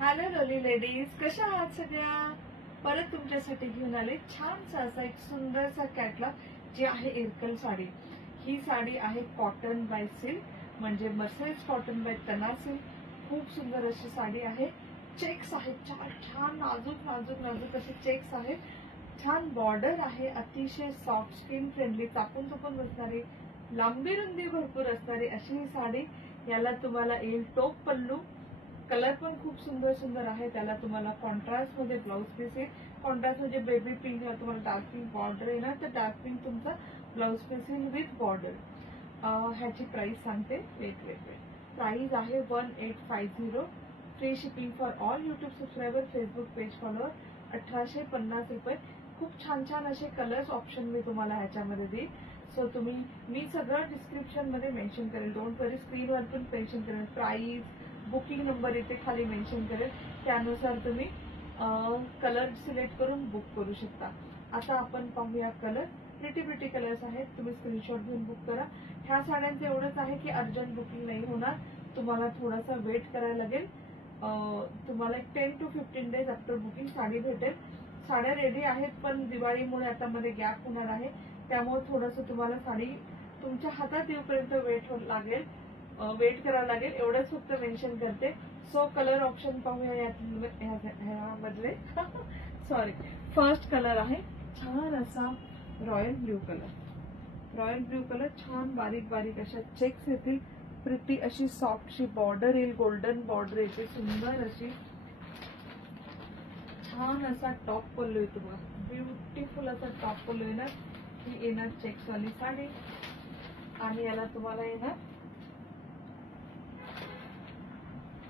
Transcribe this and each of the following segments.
Hello लोली ladies, कशा आहात सगळ्या? परत तुमच्यासाठी घेऊन आले छानसा असा एक सुंदरसा कॅटलॉग जे आहे इरकल साडी. ही साडी आहे कॉटन बाय सिल्क, म्हणजे मर्सराइज कॉटन बाय तना सिल्क. खूप सुंदर अशी साडी आहे. चेक्स आहेत, छान नाजूक नाजूक नाजूक असे चेक्स आहेत. छान बॉर्डर आहे, अतिशय सॉफ्ट स्किन फ्रेंडली, चापून चुपून बसणारी, लांबी रुंदी भरपूर असणारी अशी ही साडी. याला तुम्हाला येईल टोप पल्लू. कलर पण खूप सुंदर सुंदर आहे. त्याला तुम्हाला कॉन्ट्रास्ट मध्ये ब्लाउज पीस येईल. कॉन्ट्रास्ट म्हणजे बेबी पिंक, तुम्हाला डार्क पिंक बॉर्डर येणार, तर डार्क पिंक तुमचा ब्लाउज पीस येईल विथ बॉर्डर. ह्याची प्राइस सांगते, वेट. प्राइस आहे 1850. Free shipping for all YouTube subscriber, Facebook page follower. 1850 रुपये. खूप छान छान असे कलर्स ऑप्शन मी तुम्हाला ह्याच्यामध्ये देईल. सो मी सगळं डिस्क्रिप्शन मध्ये मेन्शन करेल. डोंट वरी, स्क्रीनवर पण मेन्शन करेल. प्राइस, बुकिंग नंबर इथे खाली मेन्शन करेल. त्यानुसार तुम्ही कलर सिलेक्ट करून बुक करू शकता. आता आपण पाहूया कलर. प्रिटी कलर्स आहेत. तुम्ही स्क्रीनशॉट घेऊन बुक करा. ह्या साड्यांचं एवढंच आहे की अर्जंट बुकिंग नाही होणार. तुम्हाला थोडासा वेट करायला लागेल. तुम्हाला 10 to 15 days after booking sari भेटेल. साड्या रेडी आहेत, पण दिवाळीमुळे आता मध्ये गॅप होणार आहे. त्यामुळे थोडंसं तुम्हाला साडी तुमच्या हातात येऊपर्यंत वेट करावं लागेल. एवढंच फक्त मेन्शन करते. सो कलर ऑप्शन पाहूया ह्यामधले. सॉरी, फर्स्ट कलर आहे छान असा रॉयल ब्ल्यू कलर. छान बारीक बारीक अशा चेक्स येतील. प्रिटी अशी सॉफ्टशी बॉर्डर येईल, गोल्डन बॉर्डर येते सुंदर अशी. छान असा टॉप पल्लू आहे तुम्हाला, ब्युटिफुल असा टॉप पल्लू येणार. ही येणार चेक्स वाली साडी आणि याला तुम्हाला येणार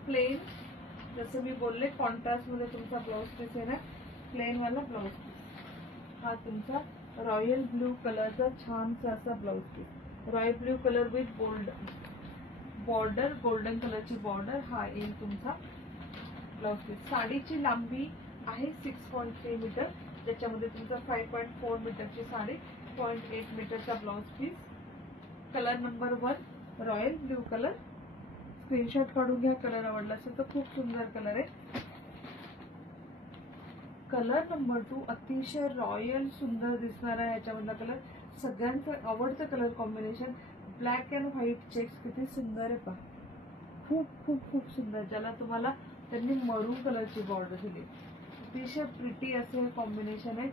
प्लेन. जसं मी बोलले, कॉन्ट्रास्ट मध्ये तुमचा ब्लाउज पीस येणार, प्लेन वाला ब्लाउज पीस. हा तुमचा रॉयल ब्ल्यू कलरचा छानसा असा blouse piece. Royal blue colour with border, golden कलरची बॉर्डर. हा येईल तुमचा ब्लाउज पीस. साडीची लांबी आहे 6.3 मीटर, ज्याच्यामध्ये तुमचा 5.4 मीटरची साडी, 0.8 मीटरचा blouse piece. Colour number 1 royal blue colour. Screenshot काढून घ्या. कलर आवडला असेल तर खूप सुंदर कलर आहे. कलर नंबर 2 अतिशय रॉयल सुंदर दिसणारा ह्याच्यामधला कलर, सगळ्यांचं आवडतं colour combination. Black and white checks किती सुंदर आहे पहा, खूप खूप खूप सुंदर. ज्याला तुम्हाला त्यांनी मरून कलरची बॉर्डर दिली. अतिशय प्रिटी असे हे कॉम्बिनेशन आहे.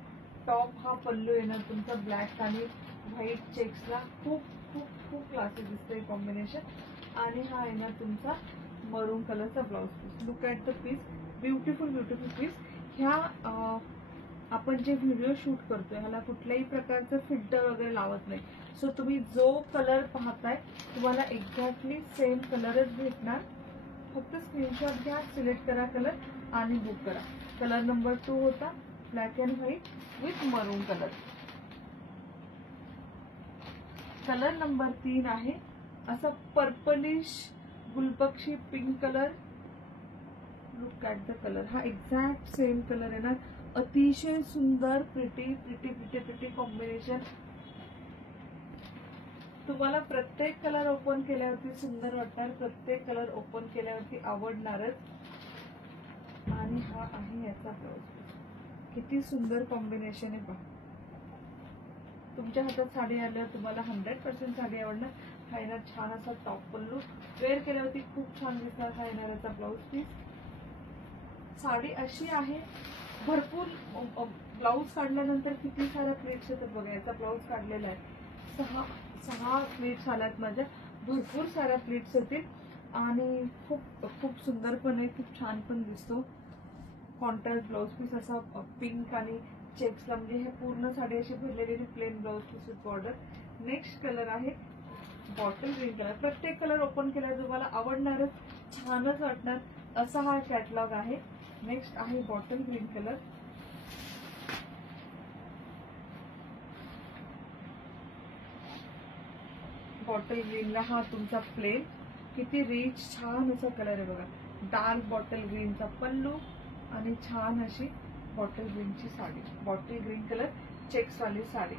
टॉप हा पल्लू येणार तुमचा ब्लॅक आणि व्हाईट चेक्सला. खूप खूप खूप क्लासी दिसतंय कॉम्बिनेशन. आणि हा येणार तुमचा मरून कलरचा blouse piece. Look at the piece, beautiful piece. ह्या आपण जे व्हिडिओ शूट करतोय ह्याला कुठल्याही प्रकारचं फिल्टर वगैरे लावत नाही. सो तुम्ही जो कलर पाहताय तुम्हाला एक्झॅक्टली सेम कलरच भेटणार. फक्त स्क्रीनशॉट घ्या, सिलेक्ट करा कलर आणि बुक करा. कलर नंबर 2 होता black and white with maroon colour. Colour number 3 आहे असा पर्पलिश गुलपक्षी pink colour. Look at the colour. हा एक्झॅक्ट सेम कलर येणार. अतिशय सुंदर प्रिटी कॉम्बिनेशन. तुम्हाला प्रत्येक कलर ओपन केल्यावरती सुंदर वाटणार, प्रत्येक कलर ओपन केल्यावरती आवडणारच. आणि हा आहे याचा ब्लाउज पीस. किती सुंदर कॉम्बिनेशन आहे पहा. तुमच्या हातात साडी आल्यावर तुम्हाला 100% साडी आवडणार. हा येणार छान असा टॉप पल्लू. वेअर केल्यावरती खूप छान दिसणार. हा येणार याचा ब्लाउज पीस. साडी अशी आहे, भरपूर ब्लाऊज काढल्यानंतर किती साऱ्या प्लेट्स येतात बघा. याचा ब्लाऊज काढलेला आहे, 6 प्लेट्स आल्यात माझ्या. भरपूर साऱ्या प्लेट्स येतील आणि खूप खूप सुंदर पण आहे, खूप छान पण दिसतो. कॉन्ट्रास्ट ब्लाऊज पीस असा पिंक आणि चेक्सला, म्हणजे हे पूर्ण साडी अशी भरलेली plain blouse piece with border. Next colour आहे बॉटल ग्रीन कलर. प्रत्येक कलर ओपन केल्यावर तुम्हाला आवडणारच, छानच वाटणार असा हा कॅटलॉग आहे. नेक्स्ट आहे बॉटल ग्रीन कलर. बॉटल ग्रीनला हा तुमचा प्लेन. किती रिच छान असा कलर आहे बघा. डार्क बॉटल ग्रीनचा पल्लू आणि छान अशी बॉटल ग्रीनची sari. Bottle green colour checks वाली साडी.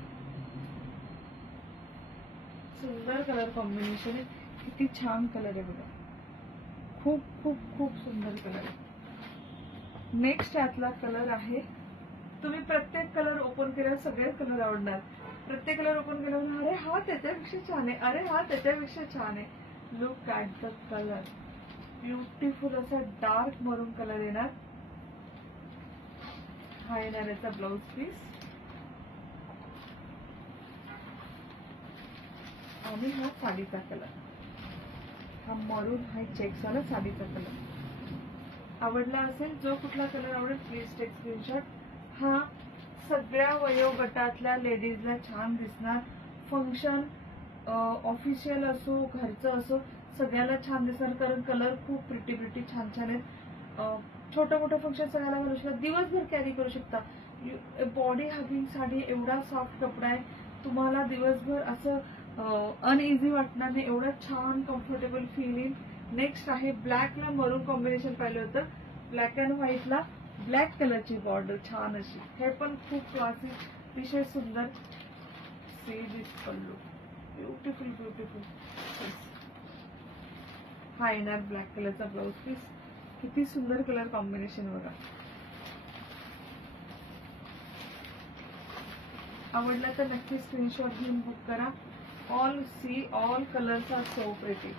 सुंदर कलर कॉम्बिनेशन आहे. किती छान कलर आहे बघा. खूप खूप खूप सुंदर कलर आहे. नेक्स्ट यातला कलर आहे, तुम्ही प्रत्येक कलर ओपन केल्यावर सगळे कलर आवडणार. प्रत्येक कलर ओपन केल्यावर अरे हा त्याच्यापेक्षा छान आहे, अरे हा त्याच्यापेक्षा छान आहे. Look at the colour, beautiful असा डार्क मरून कलर येणार. हा येणार याचा ब्लाउज पीस आणि हा साडीचा कलर. हा मरून हा चेक्सवाला साडीचा कलर. आवडला असेल, जो कुठला कलर आवडेल प्लीज टेक स्क्रीनशॉट. हा सगळ्या वयोगटातल्या लेडीजला छान दिसणार. फंक्शन ऑफिशियल असो घरचं असो सगळ्याला छान दिसणार, कारण कलर खूप प्रिटी छान छान आहेत. छोटं मोठं फंक्शन सगळ्याला घालू शकता, दिवसभर कॅरी करू शकता. बॉडी हगिंग साडी, एवढा सॉफ्ट कपडा आहे, तुम्हाला दिवसभर असं अनइझी वाटणार नाही, एवढा छान कम्फर्टेबल फील येईल. नेक्स्ट आहे ब्लॅकला मरून कॉम्बिनेशन पाहिलं होतं, ब्लॅक अँड व्हाईटला ब्लॅक कलरची बॉर्डर छान अशी. हे पण खूप क्लासिक, अतिशय सुंदर. See this pallu, beautiful beautiful. हा येणार ब्लॅक कलरचा ब्लाउज पीस. किती सुंदर कलर कॉम्बिनेशन बघा. आवडला तर नक्की स्क्रीनशॉट घेऊन बुक करा. All see all colours are so pretty.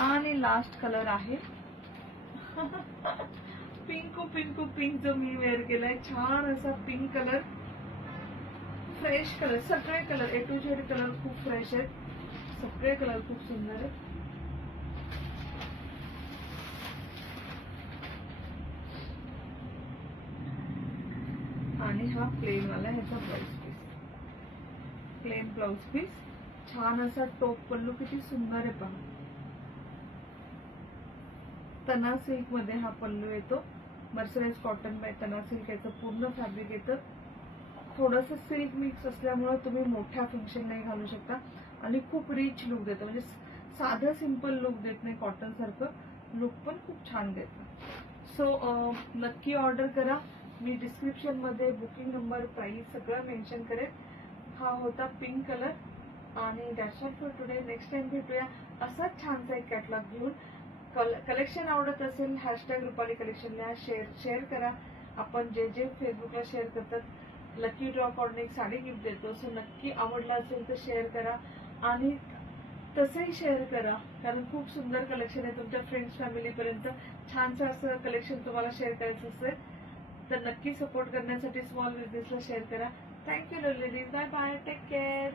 आणि लास्ट कलर आहे पिंकू पिंकू पिंक, जो मी वेअर केलाय. छान असा पिंक कलर, फ्रेश कलर. सगळे colour A to Z colour खूप फ्रेश आहेत, सगळे कलर खूप सुंदर आहेत. आणि हा प्लेन वाला ह्याचा blouse piece, plain blouse piece. छान असा टोप पल्लू, किती सुंदर आहे पहा. तना सिल्क मध्ये हा पल्लू येतो. मर्सराइज कॉटन बाय तना सिल्क याचं पूर्ण फॅब्रिक येतं. थोडंसं सिल्क मिक्स असल्यामुळे तुम्ही मोठ्या फंक्शन नाही घालू शकता आणि खूप रिच लुक देतं, म्हणजे साधं सिंपल लुक देत नाही, कॉटन सारखं लुक पण खूप छान देतं. सो नक्की ऑर्डर करा. मी डिस्क्रिप्शन मध्ये बुकिंग नंबर, प्राइस सगळं मेन्शन करेन. हा होता पिंक कलर. आणि that's all for today. Next time भेटूया असाच छानसा एक कॅटलॉग घेऊन. कलेक्शन आवडत असेल हॅशटॅग रुपाली कलेक्शनला शेअर करा. आपण जे जे फेसबुकला शेअर करतात लकी ड्रॉ कॉर्डने एक साडी गिफ्ट देतो. सो नक्की आवडला असेल तर शेअर करा आणि तसंही शेअर करा, कारण खूप सुंदर कलेक्शन आहे. तुमच्या फ्रेंड्स फॅमिलीपर्यंत छानसं असं कलेक्शन तुम्हाला शेअर करायचं असेल तर नक्की सपोर्ट करण्यासाठी स्मॉल बिझनेसला शेअर करा. Thank you ladies. Bye bye, take care.